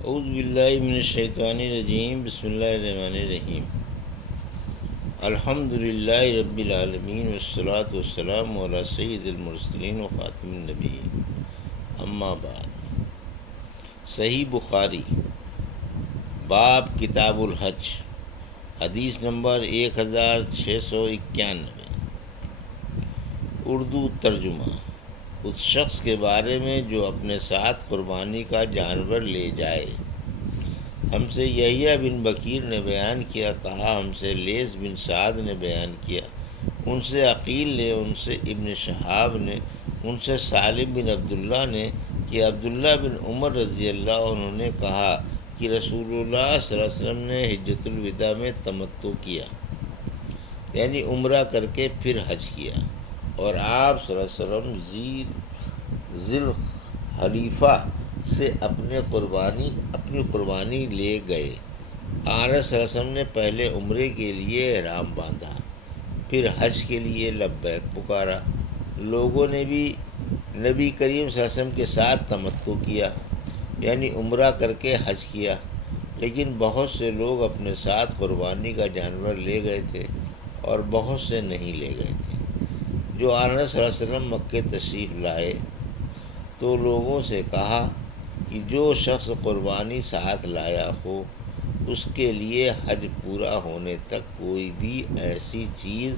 اعوذ باللہ من الشیطان الرجیم، بسم اللہ الرحمن الرحیم۔ الحمد للہ رب العالمین والصلاة والسلام علی سید المرسلین و خاتم النبیین، اما بعد۔ صحیح بخاری، باب کتاب الحج، حدیث نمبر 1691۔ اردو ترجمہ۔ اس شخص کے بارے میں جو اپنے ساتھ قربانی کا جانور لے جائے۔ ہم سے یحییٰ بن بکیر نے بیان کیا، کہا ہم سے لیث بن سعد نے بیان کیا، ان سے عقیل نے، ان سے ابن شہاب نے، ان سے سالم بن عبداللہ نے کہ عبداللہ بن عمر رضی اللہ عنہ نے کہا کہ رسول اللہ صلی اللہ علیہ وسلم نے حجۃ الوداع میں تمتع کیا، یعنی عمرہ کر کے پھر حج کیا، اور آپ صلی اللہ علیہ وسلم ذی الحلیفہ سے اپنی قربانی لے گئے۔ آن صلی اللہ علیہ وسلم نے پہلے عمرے کے لیے احرام باندھا، پھر حج کے لیے لبیک پکارا۔ لوگوں نے بھی نبی کریم صلی اللہ علیہ وسلم کے ساتھ تمتع کیا، یعنی عمرہ کر کے حج کیا، لیکن بہت سے لوگ اپنے ساتھ قربانی کا جانور لے گئے تھے اور بہت سے نہیں لے گئے تھے۔ جو آن صلی اللہ علیہ وسلم مکے تشریف لائے تو لوگوں سے کہا کہ جو شخص قربانی ساتھ لایا ہو اس کے لیے حج پورا ہونے تک کوئی بھی ایسی چیز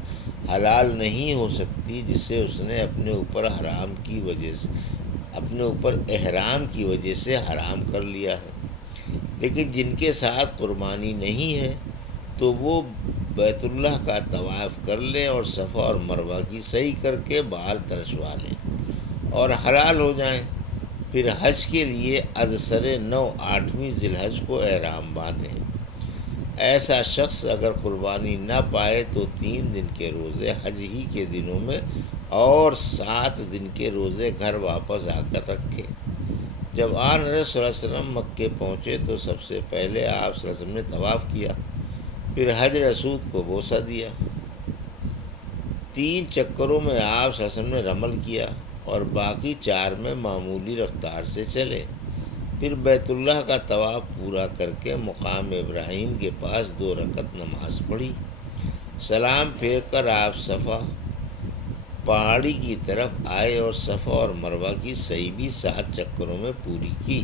حلال نہیں ہو سکتی جسے اس نے اپنے اوپر احرام کی وجہ سے حرام کر لیا ہے۔ لیکن جن کے ساتھ قربانی نہیں ہے تو وہ بیت اللہ کا طواف کر لیں اور صفا اور مروہ کی سعی کر کے بال ترشوا لیں اور حلال ہو جائیں، پھر حج کے لیے از سر 8ویں ذی الحج کو احرام باندھیں۔ ایسا شخص اگر قربانی نہ پائے تو 3 دن کے روزے حج ہی کے دنوں میں اور 7 دن کے روزے گھر واپس آ کر رکھے۔ جب آن حضرت صلی اللہ علیہ وسلم مکے پہنچے تو سب سے پہلے آپ صلی اللہ علیہ وسلم نے طواف کیا، پھر حجر اسود کو بوسہ دیا۔ 3 چکروں میں آپ صلی اللہ علیہ وسلم نے رمل کیا اور باقی 4 میں معمولی رفتار سے چلے، پھر بیت اللہ کا طواف پورا کر کے مقام ابراہیم کے پاس 2 رکعت نماز پڑھی۔ سلام پھیر کر آپ صفا پہاڑی کی طرف آئے اور صفا اور مروہ کی سعی بھی 7 چکروں میں پوری کی۔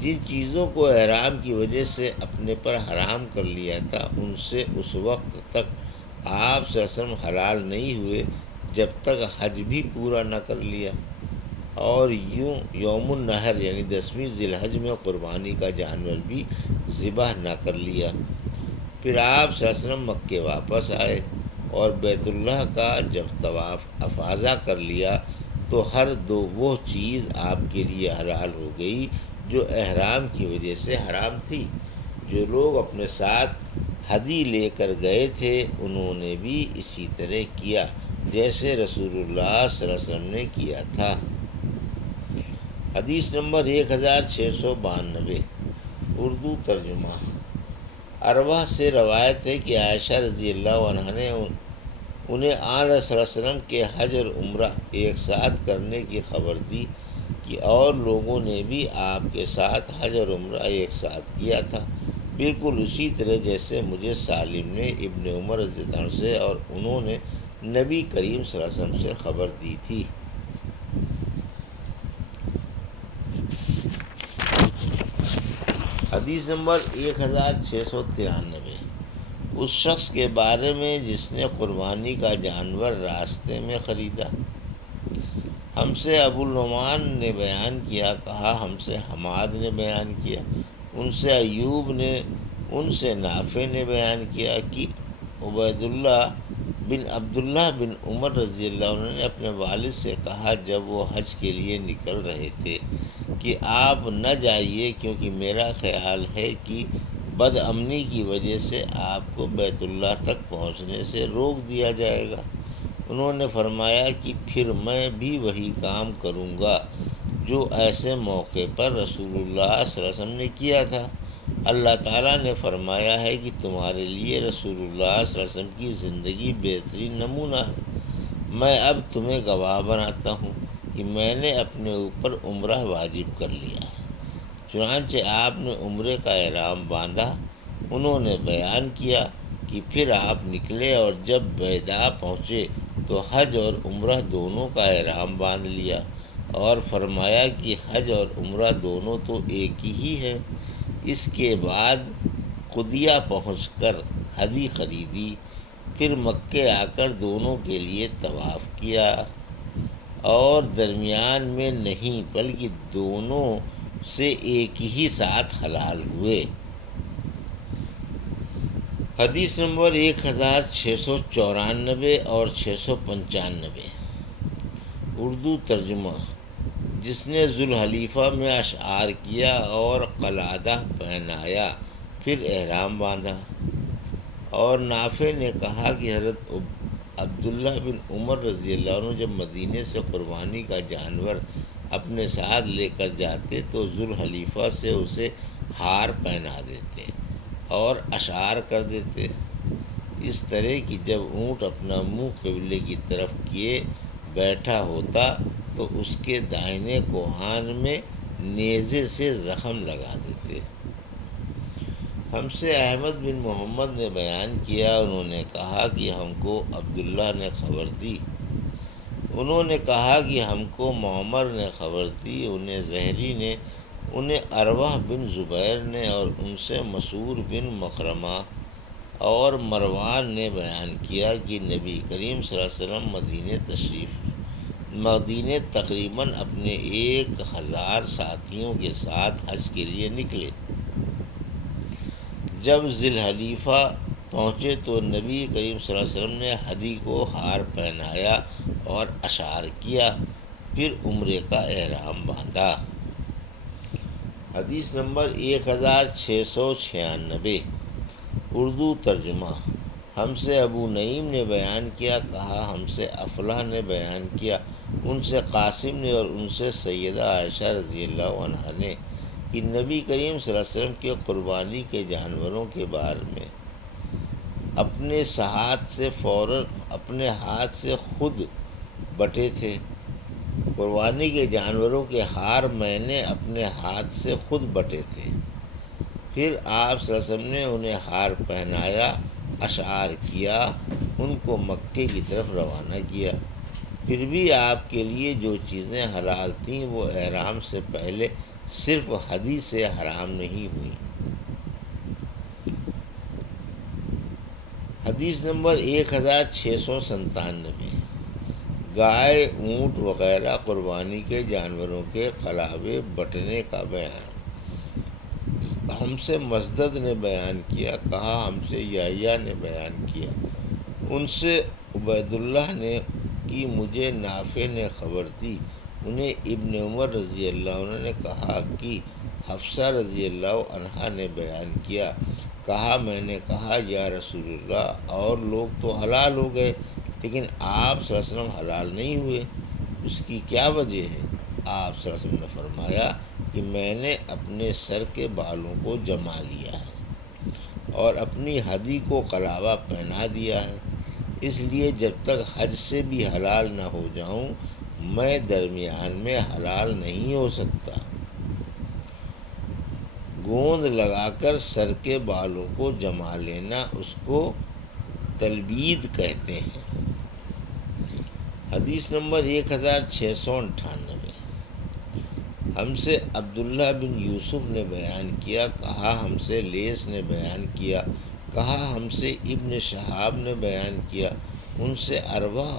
جن چیزوں کو احرام کی وجہ سے اپنے پر حرام کر لیا تھا ان سے اس وقت تک آپ صلی اللہ علیہ وسلم حلال نہیں ہوئے جب تک حج بھی پورا نہ کر لیا، اور یوں یوم النحر یعنی 10ویں ذی الحج میں قربانی کا جانور بھی ذبح نہ کر لیا۔ پھر آپ صلی اللہ علیہ وسلم مکے واپس آئے اور بیت اللہ کا جب طواف افاضہ کر لیا تو ہر 2 وہ چیز آپ کے لیے حلال ہو گئی جو احرام کی وجہ سے حرام تھی۔ جو لوگ اپنے ساتھ ہدی لے کر گئے تھے انہوں نے بھی اسی طرح کیا جیسے رسول اللہ صلی اللہ علیہ وسلم نے کیا تھا۔ حدیث نمبر 1692۔ اردو ترجمہ۔ ارواح سے روایت ہے کہ عائشہ رضی اللہ عنہا نے انہیں آن صلی اللہ علیہ وسلم کے حج اور عمرہ ایک ساتھ کرنے کی خبر دی کہ اور لوگوں نے بھی آپ کے ساتھ حج اور عمرہ ایک ساتھ کیا تھا، بالکل اسی طرح جیسے مجھے سالم نے ابن عمر رضی اللہ عنہ سے اور انہوں نے نبی کریم صلی اللہ علیہ وسلم سے خبر دی تھی۔ حدیث نمبر 1693۔ اس شخص کے بارے میں جس نے قربانی کا جانور راستے میں خریدا۔ ہم سے ابو النعمان نے بیان کیا، کہا ہم سے حماد نے بیان کیا، ان سے ایوب نے، ان سے نافع نے بیان کیا کہ عبید اللہ بن عبداللہ بن عمر رضی اللہ عنہ نے اپنے والد سے کہا جب وہ حج کے لیے نکل رہے تھے کہ آپ نہ جائیے کیونکہ میرا خیال ہے کہ بد امنی کی وجہ سے آپ کو بیت اللہ تک پہنچنے سے روک دیا جائے گا۔ انہوں نے فرمایا کہ پھر میں بھی وہی کام کروں گا جو ایسے موقع پر رسول اللہ صلی اللہ علیہ وسلم نے کیا تھا۔ اللہ تعالیٰ نے فرمایا ہے کہ تمہارے لیے رسول اللہ صلی اللہ علیہ وسلم کی زندگی بہترین نمونہ ہے۔ میں اب تمہیں گواہ بناتا ہوں کہ میں نے اپنے اوپر عمرہ واجب کر لیا ہے، چنانچہ آپ نے عمرے کا احرام باندھا۔ انہوں نے بیان کیا کہ پھر آپ نکلے اور جب بیضا پہنچے تو حج اور عمرہ دونوں کا احرام باندھ لیا، اور فرمایا کہ حج اور عمرہ دونوں تو ایک ہی ہے۔ اس کے بعد قدیہ پہنچ کر ہدی خریدی، پھر مکے آ کر دونوں کے لیے طواف کیا، اور درمیان میں نہیں بلکہ دونوں سے ایک ہی ساتھ حلال ہوئے۔ حدیث نمبر 1694 اور 695۔ اردو ترجمہ۔ جس نے ذوالحلیفہ میں اشعار کیا اور قلادہ پہنایا، پھر احرام باندھا۔ اور نافع نے کہا کہ حضرت عبداللہ بن عمر رضی اللہ عنہ جب مدینے سے قربانی کا جانور اپنے ساتھ لے کر جاتے تو ذوالحلیفہ سے اسے ہار پہنا دیتے اور اشعار کر دیتے، اس طرح کہ جب اونٹ اپنا منہ قبلے کی طرف کیے بیٹھا ہوتا تو اس کے دائنے کوہان میں نیزے سے زخم لگا دیتے۔ ہم سے احمد بن محمد نے بیان کیا، انہوں نے کہا کہ ہم کو عبداللہ نے خبر دی، انہوں نے کہا کہ ہم کو معمر نے خبر دی، انہیں زہری نے، انہیں عروہ بن زبیر نے، اور ان سے مسعود بن مخرمہ اور مروان نے بیان کیا کہ نبی کریم صلی اللہ علیہ وسلم مدینے تقریباً اپنے 1000 ساتھیوں کے ساتھ حج کے لیے نکلے۔ جب ذی الحلیفہ پہنچے تو نبی کریم صلی اللہ علیہ وسلم نے ہدی کو ہار پہنایا اور اشعار کیا، پھر عمرے کا احرام باندھا۔ حدیث نمبر 1696۔ اردو ترجمہ۔ ہم سے ابو نعیم نے بیان کیا، کہا ہم سے افلاح نے بیان کیا، ان سے قاسم نے اور ان سے سیدہ عائشہ رضی اللہ عنہا نے کہ نبی کریم صلی اللہ علیہ وسلم کے قربانی کے جانوروں کے بارے میں اپنے ہاتھ سے خود بٹے تھے۔ قربانی کے جانوروں کے ہار میں نے اپنے ہاتھ سے خود بٹے تھے۔ پھر آپ صلی اللہ علیہ وسلم نے انہیں ہار پہنایا، اشعار کیا، ان کو مکے کی طرف روانہ کیا۔ پھر بھی آپ کے لیے جو چیزیں حلال تھیں وہ احرام سے پہلے صرف ہدی سے حرام نہیں ہوئیں۔ حدیث نمبر 1697۔ گائے، اونٹ وغیرہ قربانی کے جانوروں کے قلابے بٹنے کا بیان۔ ہم سے مسدد نے بیان کیا، کہا ہم سے یحییٰ نے بیان کیا، ان سے عبید اللہ نے کہ مجھے نافع نے خبر دی، انہیں ابن عمر رضی اللہ عنہ نے کہا کہ حفصہ رضی اللہ عنہا نے بیان کیا، کہا میں نے کہا یا رسول اللہ، اور لوگ تو حلال ہو گئے لیکن آپ صلی اللہ علیہ وسلم حلال نہیں ہوئے، اس کی کیا وجہ ہے؟ آپ صلی اللہ علیہ وسلم نے فرمایا کہ میں نے اپنے سر کے بالوں کو جما لیا ہے اور اپنی ہدی کو قلابہ پہنا دیا ہے، اس لیے جب تک حج سے بھی حلال نہ ہو جاؤں میں درمیان میں حلال نہیں ہو سکتا۔ گوند لگا کر سر کے بالوں کو جما لینا، اس کو تلبید کہتے ہیں۔ حدیث نمبر 1698۔ ہم سے عبداللہ بن یوسف نے بیان کیا، کہا ہم سے لیث نے بیان کیا، کہا ہم سے ابن شہاب نے بیان کیا، ان سے عروہ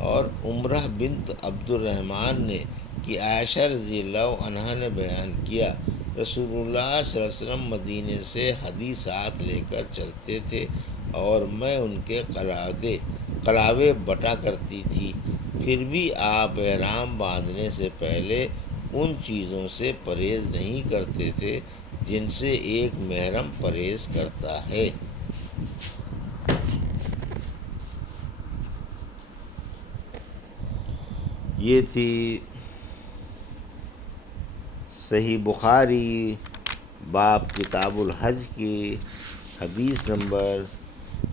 اور عمرہ بنت عبد الرحمن نے کہ عائشہ رضی اللہ عنہا نے بیان کیا، رسول اللہ صلی اللہ علیہ وسلم مدینے سے ہدی ساتھ لے کر چلتے تھے اور میں ان کے قلابے بٹا کرتی تھی، پھر بھی آپ احرام باندھنے سے پہلے ان چیزوں سے پرہیز نہیں کرتے تھے جن سے ایک محرم پرہیز کرتا ہے۔ یہ تھی صحیح بخاری باب کتاب الحج کی حدیث نمبر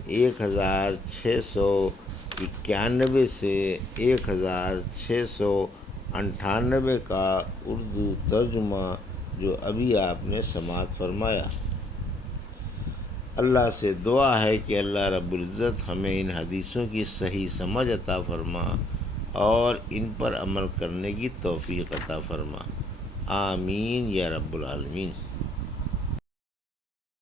1691 سے 1698 98 کا اردو ترجمہ جو ابھی آپ نے سماعت فرمایا۔ اللہ سے دعا ہے کہ اللہ رب العزت ہمیں ان حدیثوں کی صحیح سمجھ عطا فرما اور ان پر عمل کرنے کی توفیق عطا فرما۔ آمین یا رب العالمین۔